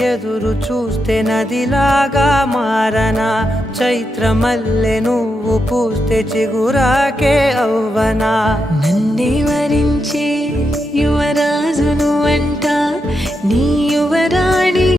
ఎదురు చూస్తే నదిలాగా మారనా, చైత్రమల్లె నువ్వు పూస్తే చిగురాకే అవ్వనా. నన్నే వరించే యువరాజును అంట నీ